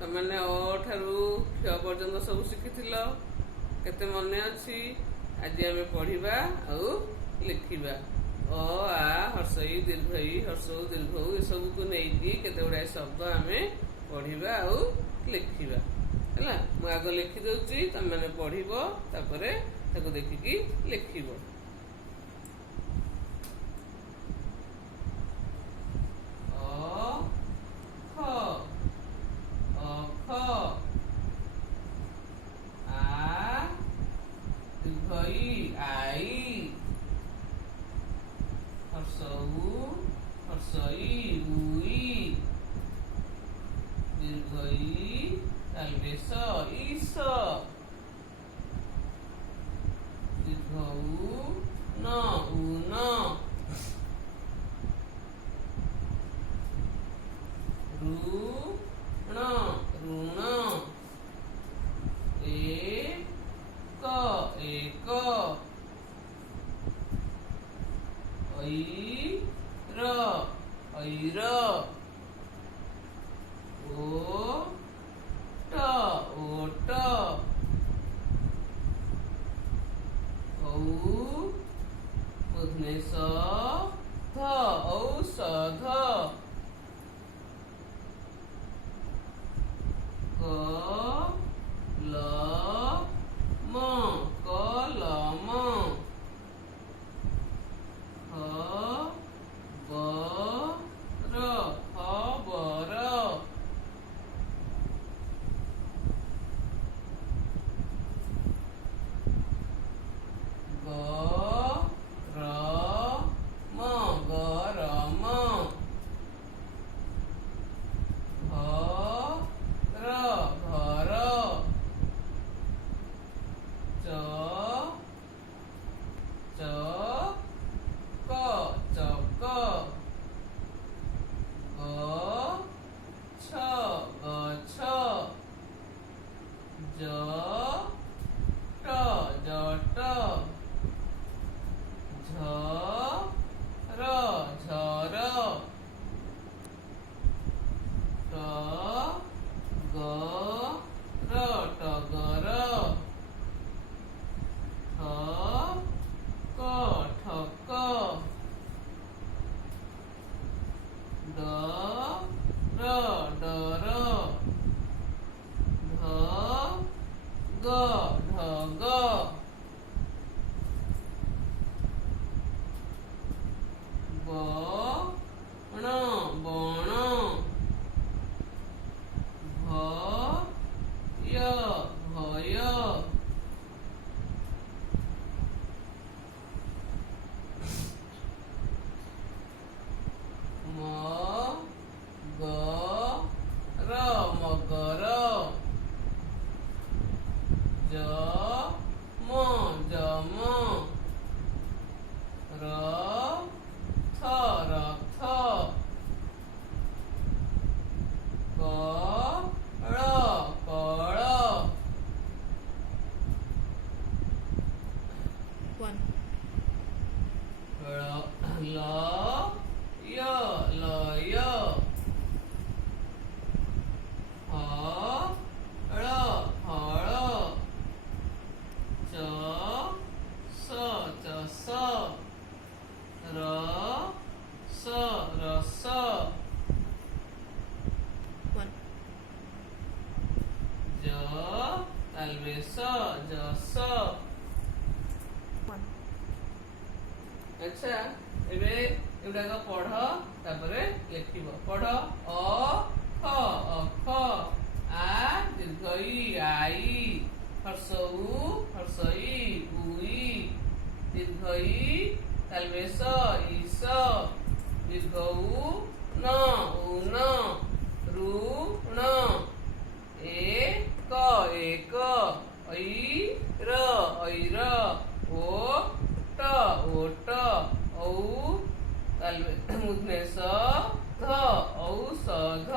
तमने अ ठारू क्ष पर्यंत सब शिखिथिल केते मने अछि। आज आम पढ़ा आउ लिखा अ आ हर्षई दीर्घई हर्षौ दीर्घ ये सब को नहीं केते गुड़ाए शब्द आम पढ़ा आउ लिखा है। मु आग लिखिदे तुम मैंने पढ़ तापर देखिकी लिख आई हर्षौ हर्षई उई दीर्घई तालबेश ईश दीर्घौ न ऊन ऋण ऋण एक एक ऐर ऐर ओट ओट औषध औषध कलम कलम खबर गरम घर घर चक गछ जट जट झर झर टगर ठक डर डर ढग बण बण भय भय मगर मगर जम जम रथ रथ कळ कळ लय लय हळ हळ चस रस रस तालबेश जस। अच्छा एबे एगुड़ाक पढ़ तापर लिख पढ़ अ ख अख आ दीर्घई आई हर्षौ हर्षई उई दीर्घई तालबेश ईश दीर्घौ न ऊन ऋण एक एक ऐर ऐर ओट ओट औषध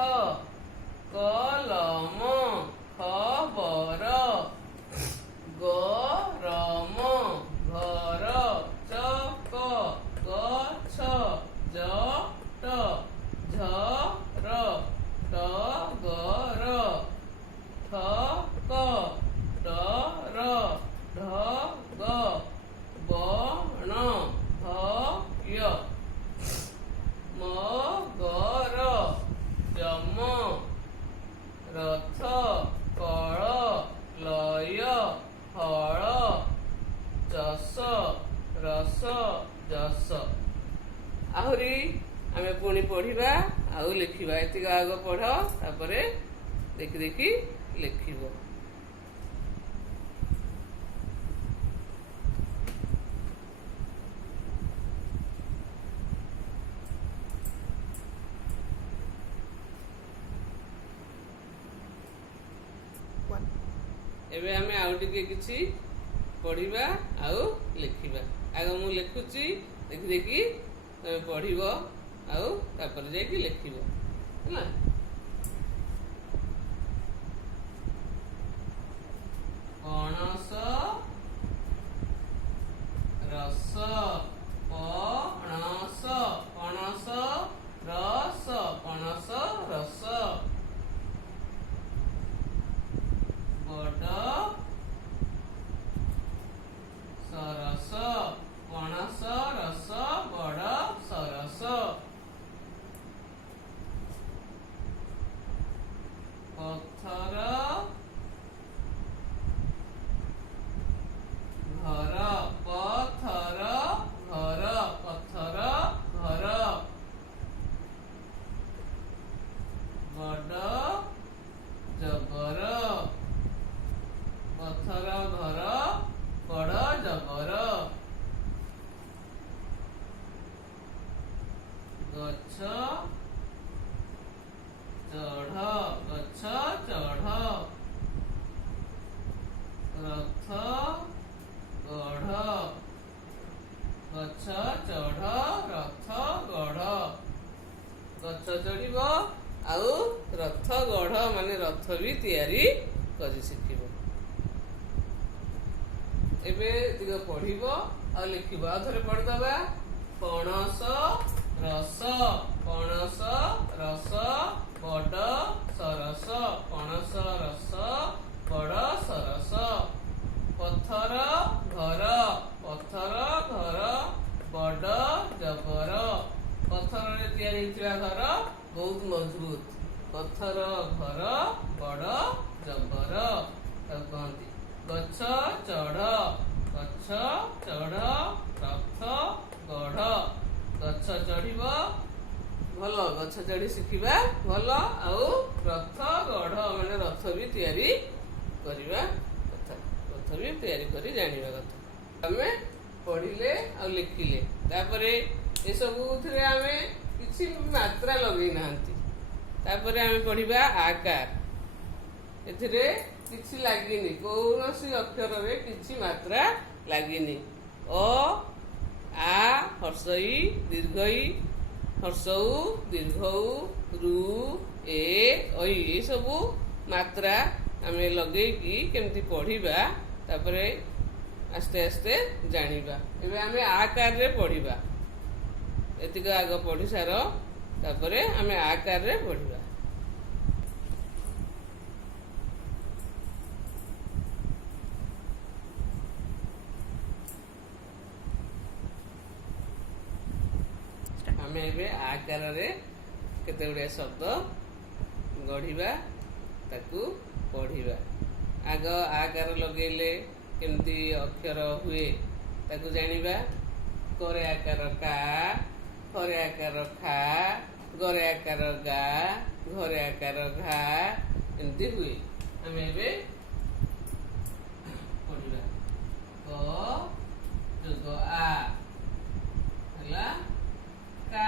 कलम खबर गरम घर चक गछ जट झर टगर ठ क ट र ढ ग ब ण भ य म ग र जम रथ कଳ ଲୟ ହଳ ଚଷ ରସ ଯଶ। ଆହୁରି ଆମେ ପୁଣି ପଢ଼ିବା ଆଉ ଲେଖିବା। ଏତିକି ଆଗ ପଢ଼, ତାପରେ ଦେଖି ଦେଖି ଲେଖିବ। ଏବେ ଆମେ ଆଉ ଟିକେ କିଛି ପଢ଼ିବା ଆଉ ଲେଖିବା। ଆଗ ମୁଁ ଲେଖୁଛି, ଦେଖି ଦେଖି ତମେ ପଢ଼ିବ ଆଉ ତାପରେ ଯାଇକି ଲେଖିବ ହେଲା। ପଣସ ରସ ପଣସ ପଣସ ରସ ପଣସ ରସ ବଡ଼ ସରସ ପଣସ ରସ ବଡ଼ ସରସ ପଥର ଘର ପଥର ଘର ପଥର ଘର ବଡ଼ ଜବର ପଥର ଘର ବଡ଼ ଜବର ଗଛ ଚଢ଼ ଗଛ ଚଢ଼ ରଥ ଗଢ଼ ଗଛ ଚଢ଼ ରଥ ଗଢ଼। ଗଛ ଚଢ଼ିବ ଆଉ ରଥ ଗଢ଼ ମାନେ ରଥ ବି ତିଆରି କରି ଶିଖିବ। ଏବେ ଟିକେ ପଢ଼ିବ ଆଉ ଲେଖିବ। ଆଉ ଥରେ ପଢ଼ିଦବା। ପଣସ ରସ ପଣସ ରସ ବଡ଼ ସରସ ପଣସ ରସ ବଡ଼ ସରସ ପଥର ଘର ପଥର ଘର ବଡ଼ ଜବର। ପଥରରେ ତିଆରି ହେଇଥିବା ଘର ବହୁତ ମଜବୁତ। ପଥର ଘର ବଡ଼ ଜବର ତାକୁ କହନ୍ତି। ଗଛ ଚଢ଼ ଗଛ ଚଢ଼ ରଥ ଗଢ଼। ଗଛ ଚଢ଼ିବ ଭଲ, ଗଛ ଚଢ଼ି ଶିଖିବା ଭଲ, ଆଉ ରଥ ଗଢ଼ ମାନେ ରଥ ବି ତିଆରି କରିବା କଥା, ରଥ ବି ତିଆରି କରି ଜାଣିବା କଥା। ଆମେ ପଢ଼ିଲେ ଆଉ ଲେଖିଲେ, ତାପରେ ଏସବୁଥିରେ ଆମେ କିଛି ମାତ୍ରା ଲଗେଇ ନାହାନ୍ତି। ତାପରେ ଆମେ ପଢ଼ିବା ଆକାର। ଏଥିରେ କିଛି ଲାଗିନି, କୌଣସି ଅକ୍ଷରରେ କିଛି ମାତ୍ରା ଲାଗିନି। ଅ ଆ ହର୍ଷଇ ଦୀର୍ଘଇ ହର୍ଷଉ ଦୀର୍ଘଉ ରୁ ଏ ଐ ଏସବୁ ମାତ୍ରା ଆମେ ଲଗେଇକି କେମିତି ପଢ଼ିବା ତାପରେ ଆସ୍ତେ ଆସ୍ତେ ଜାଣିବା। ଏବେ ଆମେ ଆକାରରେ ପଢ଼ିବା। ଏତିକି ଆଗ ପଢ଼ି ସାର, ତାପରେ ଆମେ ଆକାରରେ ପଢ଼ିବା। ଆମେ ଏବେ ଆକାରରେ କେତେ ଗୁଡ଼ିଏ ଶବ୍ଦ ଗଢ଼ିବା, ତାକୁ ପଢ଼ିବା। ଆଗ ଆକାର ଲଗେଇଲେ କେମିତି ଅକ୍ଷର ହୁଏ ତାକୁ ଜାଣିବା। କରେ ଆକାର କା, ଖରେ ଆକାର ଖା, ଗରେ ଆକାର ଗା, ଘରେ ଆକାର ଘା, ଏମିତି ହୁଏ। ଆମେ ଏବେ ପଢ଼ିବା। କ ଯୋଗ ଆ ହେଲା କା,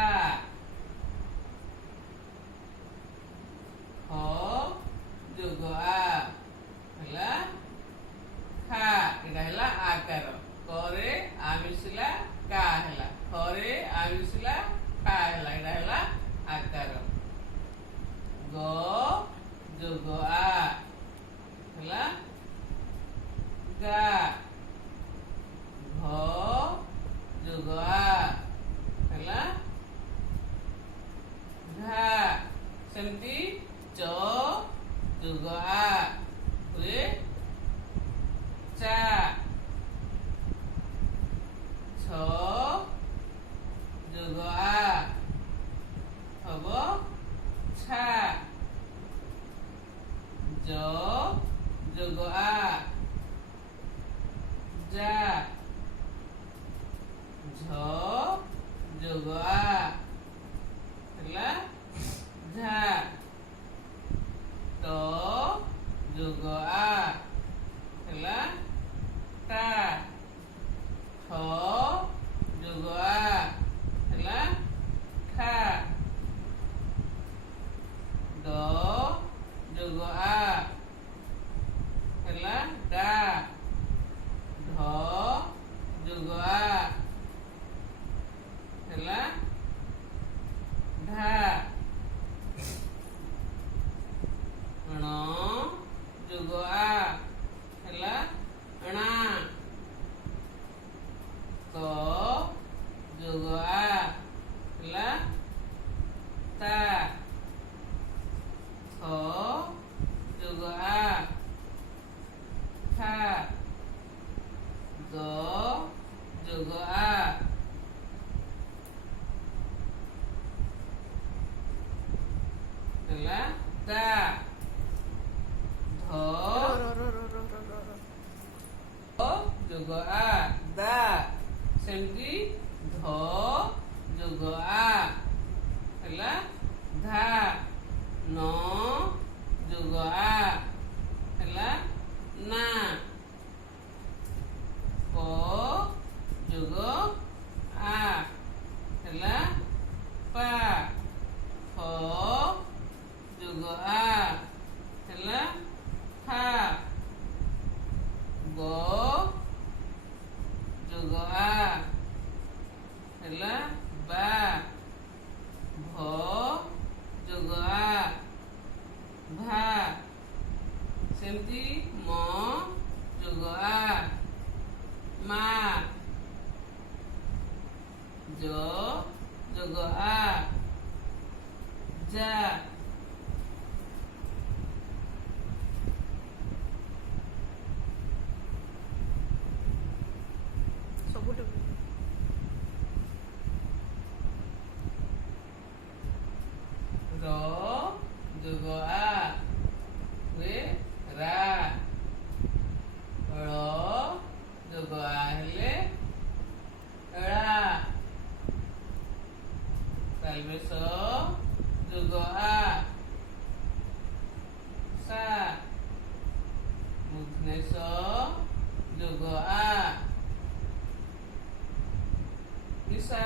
ଖ ଯୋଗ ଆ ହେଲା ଖା, ଏଟା ହେଲା ଆକାର। କରେ ଆ ମିଶିଲା କା ହେଲା, ଖରେ ଆ ମିଶିଲା କା ହେଲା, ଏଟା ହେଲା ଆକାର। ଗ ଯୋଗ ଆ ହେଲା ଗା, ଘ ଯୋଗ ଆ ହେଲା ଘା। ସେମିତି ଚ ଯୋଗ ଆ ହୁଏ ଚା। ଛ ଯୋଗ ଆ ହବ ଛା। ଜ ଯୋଗ ଆ ଯା। ଝ ଯୋଗ ଆ ହେଲା ଝା। ଟ ଯୋଗ ଆ ହେଲା ଟା। ଠ ଯୋଗ ଆ ହେଲା ଠା। ଡ଼ ଯୋଗ ଆ ହେଲା ଡା। ଢ ଯୋଗ ଆ ହେଲା ଢା। ଣ ଯୋଗ ଆ ହେଲା ଣା। କ ଯୋଗ ଆ ହେଲା ତା। ଥ ଯୋଗ ଆ ଥା। ଦ ଯୋଗ ଆ ହେଲା ଦା। ଧ ଯୋଗ ଆ ଦା। ସେମିତି ଧ ଯୋଗ ଆ ହେଲା ଧା। ନ ଯୋଗ ଆ ହେଲା ନା। ପ ଯୋଗ ଆ ହେଲା ପା। ଫ ଯୋଗ ଆ ହେଲା ଫା। ଗ ଯୋଗ ଆ ହେଲା ବା। ଭ ଯୋଗ ଆ ଭା। ସେମିତି ମ ଯୋଗ ଆ ମା। ଜ ଯୋଗ ଆ ଯା। ସବୁଠୁ ର ଯୋଗ ଆ ହୁଏ ରା। ଳ ଯୋଗ ଆ ହେଲେ ଳା। ତାଲବେଶ ଯୋଗ ଆ ସା। ମୂର୍ଧନେଶ ଯୋଗ ଆ ଇସା।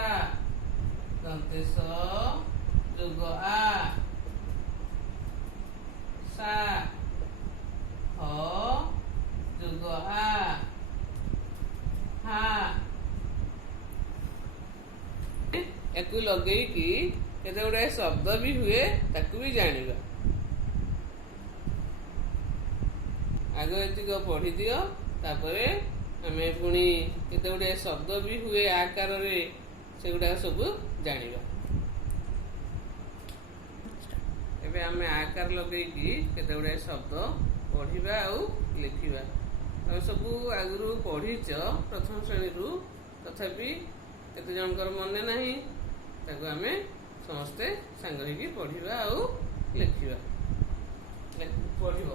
ଦନ୍ତେଶ ଯୋଗ ଆ ସା। ହ ଯୋଗ ଆ ହା। ୟାକୁ ଲଗେଇକି କେତେ ଗୁଡ଼ାଏ ଶବ୍ଦ ବି ହୁଏ ତାକୁ ବି ଜାଣିବା। ଆଗ ଏତିକ ପଢ଼ିଦିଅ, ତାପରେ ଆମେ ପୁଣି କେତେ ଗୁଡ଼ାଏ ଶବ୍ଦ ବି ହୁଏ ଆକାରରେ ସେଗୁଡ଼ାକ ସବୁ ଜାଣିବା। ଏବେ ଆମେ ଆକାର ଲଗେଇକି କେତେ ଗୁଡ଼ାଏ ଶବ୍ଦ ପଢ଼ିବା ଆଉ ଲେଖିବା। ଆମେ ସବୁ ଆଗରୁ ପଢ଼ିଛ ପ୍ରଥମ ଶ୍ରେଣୀରୁ, ତଥାପି କେତେ ଜଣଙ୍କର ମନେ ନାହିଁ। ତାକୁ ଆମେ ସମସ୍ତେ ସାଙ୍ଗ ହେଇକି ପଢ଼ିବା ଆଉ ଲେଖିବା। ପଢ଼ିବ।